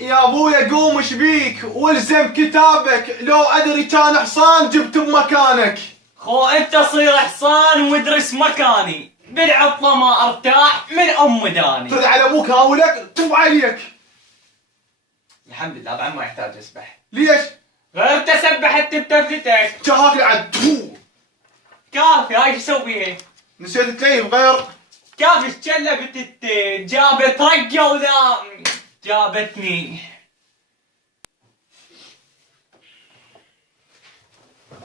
يا ابويا قوم شبيك والزم كتابك، لو ادري كان حصان جبت بمكانك. خو انت صير حصان وادرس مكاني، بالعطله ما ارتاح من ام داني. ترد على ابوك هاولك طب عليك. الحمد لله بعد ما يحتاج اسبح. ليش؟ غير تسبحت بتفتك. شهاك العد. كافي هاي ايش اسوي؟ نسيت تليف غير. كافي اتشلبت جابت رقه ولا جابتني.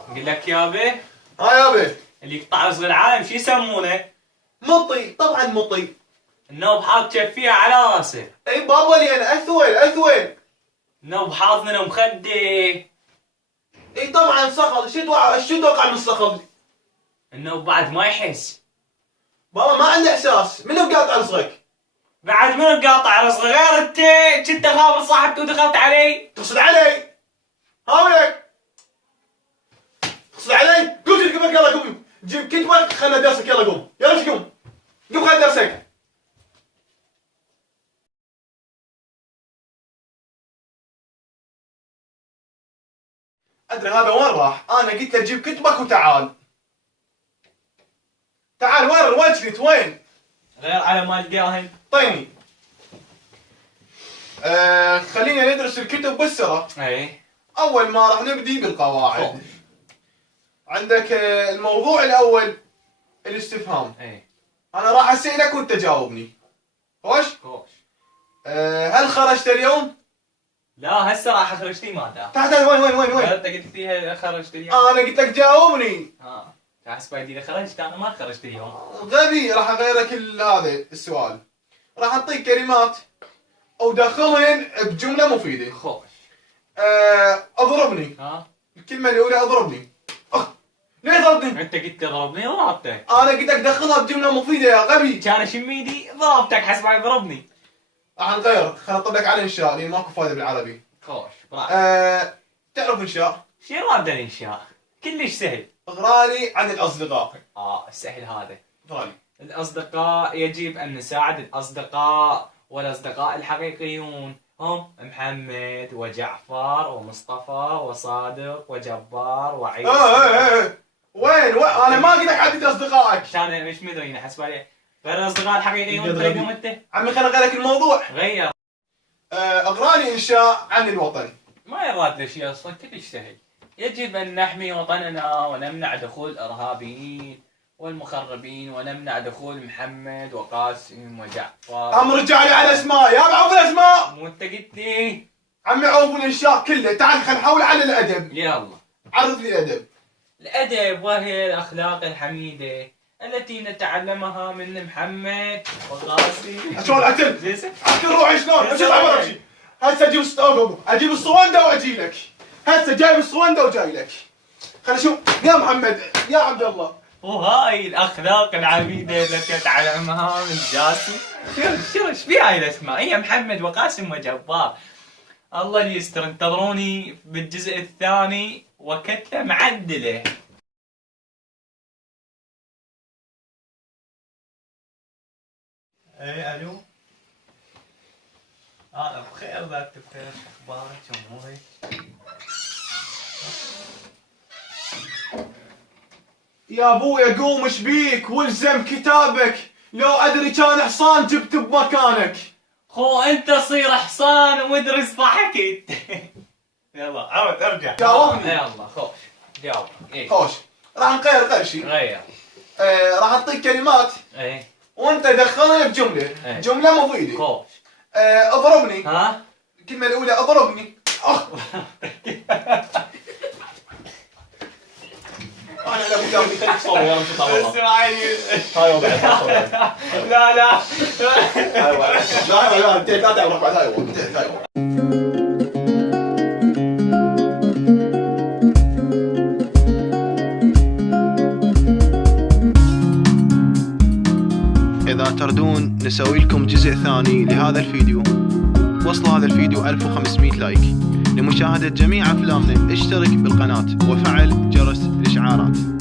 اقول لك يابا، ها يابا، اللي يقطع رزق العالم شو يسمونه؟ مطي، طبعا مطي. النوب حاط شفيه على راسه. اي بابا لي انا اثول. النوب حاط من مخده. اي طبعا صخل، شو توقع من الصخل؟ النوب بعد ما يحس. بابا ما عنده احساس، منو قاطع رزقك؟ بعد منو قاطع رزقه غير انت؟ كنت خابر صاحبته ودخلت علي. تقصد علي؟ هاولك تقصد علي؟ قوم جيب كتبك، يلا قوم جيب كتبك خلنا درسك، يلا قوم، يلا قوم خلنا درسك. ادري هذا وين راح، انا قلت له جيب كتبك وتعال. تعال وين الوجلت وين؟ غير على ما القاهن. طيني. خلينا ندرس الكتب بالسرعة. اي. اول ما راح نبدي بالقواعد. عندك الموضوع الاول الاستفهام. اي. انا راح اسالك وانت جاوبني. خوش؟ خوش. هل خرجت اليوم؟ لا هسه راح اخرج لي ماذا؟ تعال وين؟ انت قلت لي خرجت اليوم. انا قلت لك جاوبني. تحسب لي خرجت، انا ما خرجت اليوم. غبي، راح اغيرك هذا السؤال. راح اعطيك كلمات ودخلهن بجمله مفيده. خوش. اضربني. الكلمه الاولى اضربني. ليه ضربني؟ انت قلت ضربني ضربتك. انا قلت لك دخلها بجمله مفيده يا غبي. كان اشم ايدي ضربتك، حسب علي ضربني. راح نغير، خليني اطلب لك على انشاء لان ماكو فايده بالعربي. خوش براحتك. تعرف انشاء؟ شو راد الانشاء؟ كلش سهل. اغراني عن الاصدقاء. سهل هذا. اغراني. الأصدقاء يجب أن نساعد الأصدقاء، والأصدقاء الحقيقيون هم محمد وجعفر ومصطفى وصادق وجبار وعيسى. وين انا ما قلت لك عدد اصدقائك. عشان مش مدري حسب عليه. غير الأصدقاء الحقيقيون تريدهم أنت؟ عمي خليني اغير لك الموضوع. غير. اغراني انشاء عن الوطن. ما يراد له شيء أصلا، كلش سهل. يجب أن نحمي وطننا ونمنع دخول الإرهابيين والمخربين، ونمنع دخول محمد وقاسم وجعفر. رجع لي على اسماء، يا عوف الاسماء. مو انت قلت لي؟ عمي عوف الانشاء كله، تعال خلينا نحول على الادب. يلا عرف لي الادب. الادب وهي الاخلاق الحميده التي نتعلمها من محمد وقاسم. شلون عتل روحي شلون؟ امشي. هسه اجيب الصوانده واجي لك. هسه جايب الصوانده وجاي لك. خلينا نشوف يا محمد يا عبد الله. وهاي الاخلاق العميده التي اتعلمها من جاسم. شو ايش في هاي الاسماء؟ هي محمد وقاسم وجبار. الله يستر، انتظروني بالجزء الثاني وكتله معدله. اي الو. انا بخير، ذات بخير، اخبارك امورك؟ يا ابويا قوم شبيك والزم كتابك، لو ادري كان حصان جبت بمكانك. خو انت صير حصان وادرس ضحكت. يلا عود ارجع. جاوبني. يلا خوش جاوب. خوش. راح نغير شيء. غير. راح اعطيك كلمات. وانت دخلها بجمله. جمله مفيده. خوش. اضربني. الكلمه الاولى اضربني. انا لا ابو جابني خليك صور يلا نشوف اسمعني. هاي بعد. لا لا انت لا تعرف بعد. هاي إذا تردون نسوي لكم جزء ثاني لهذا الفيديو، وصل هذا الفيديو 1500 لايك. لمشاهدة جميع أفلامنا اشترك بالقناة وفعل جرس الإشعارات.